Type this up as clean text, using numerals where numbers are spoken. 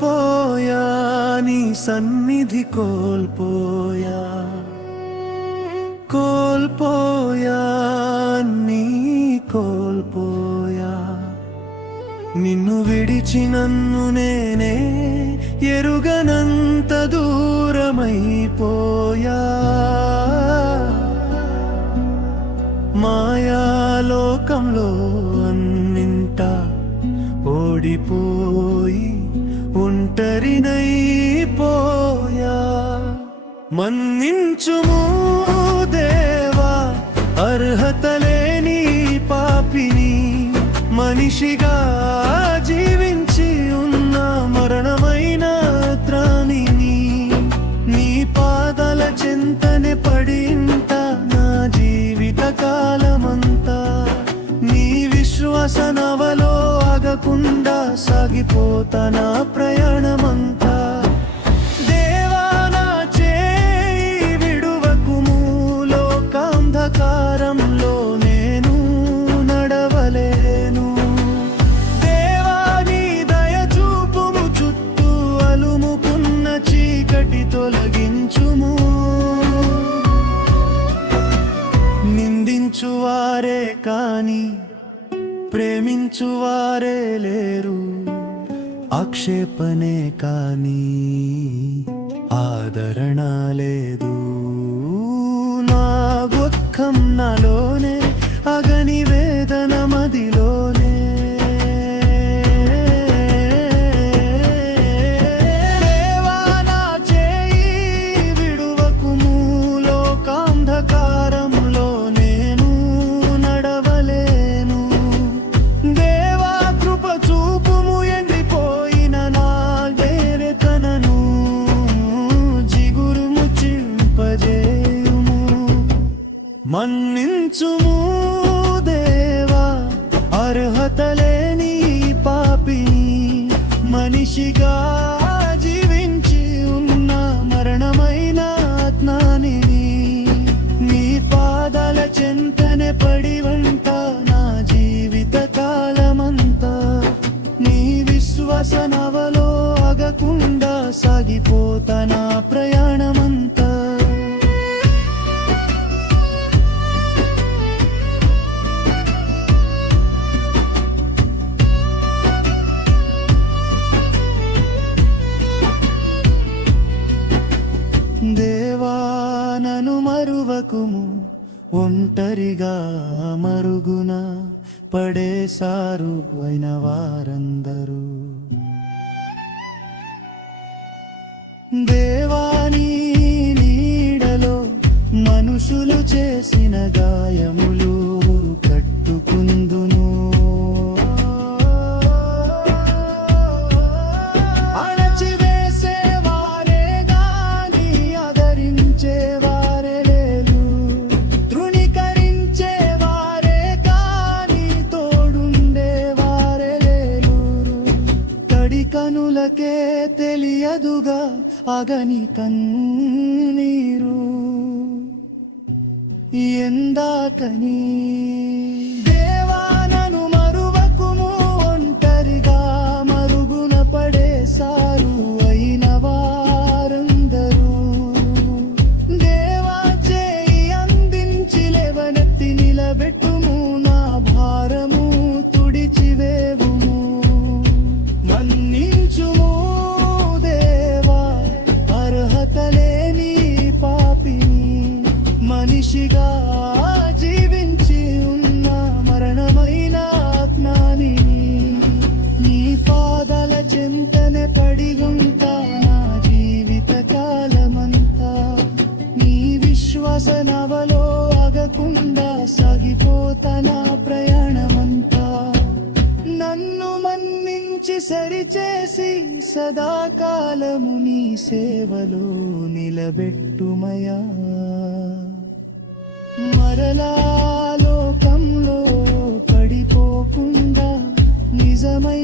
కోల్పోయా నీ సన్నిధి కోల్పోయా కోల్పోయా నీ కోల్పోయా నిన్ను విడిచి నన్ను నేనే ఎరుగనంత దూరమైపోయా మాయాలోకంలో అన్నింటా ఓడిపోయి ఒంటరినైపోయా మన్నించుము దేవా అర్హత లేని పాపిని మనిషిగా జీవించి ఉన్న మరణమైన త్రాణిని నీ పాదాల చెంతనే పడింట నా జీవిత కాలమంతా నీ విశ్వాస నవలో ఆగకుండా సాగిపోతా నా ప్రయాణమంతా దేవా నా చేయి విడువకుము లోకాంధకారంలో నేను నడవలేను దేవా నీ దయ చూపుము చుట్టూ అలుముకున్న చీకటి తొలగించుము నిందించువారే కాని ప్రేమించువారే లేరు ఆక్షేపణే కాని ఆదరణ లేదు నా దుఃఖం నాలోనే అగని వేదన మదిలోనే దేవా నా చేయి విడువకుము లోకాంధకారంలో నేను నడవలేను దేవా కృప చూపుము ఎండిపోయిన నా వేరెతనను జిగురుము చింపజేయుము మన్నించుము దేవా అర్హత లేని పాపిని మనిషిగా జీవించి ఉన్న మరణమైన ఆత్మానిని నీ పాదాల చెంతనే పడి వంట నా జీవిత కాలమంతా నీ విశ్వాస నవలో ఆగకుండా సాగిపోతా నా ప్రయాణమంతా దేవా నన్ను మరువకుము ఒంటరిగా మరుగున పడేశారు అయిన వారందరూ దేవా నీ నీడలో మనుషులు చేసిన గాయములు కట్టుకుందును కనులకే తెలియదుగా అగని కన్నీరు ఎందాకని దేవా నన్ను మరువకుము ఒంటరిగా మరుగున పడేశారు అయిన వారందరూ దేవా చేయి అందించి లేవనెత్తి నిలబెట్టుము నా భారము తుడిచివేవుము మన్నించుము దేవా అర్హత లేని పాపిని మనిషిగా జీవించి ఉన్న మరణమైన ఆత్మానిని నీ పాదాల చెంతనే పడిగుంటా నా జీవిత కాలమంతా నీ విశ్వాస నవలో ఆగకుండా సాగిపోతా నా ప్రయాణమంతా నన్ను మన్నించి సరిచేసి సదాకాలము నీ సేవలో నిలబెట్టుమయా మరలా లోకంలో పడిపోకుండా నిజమై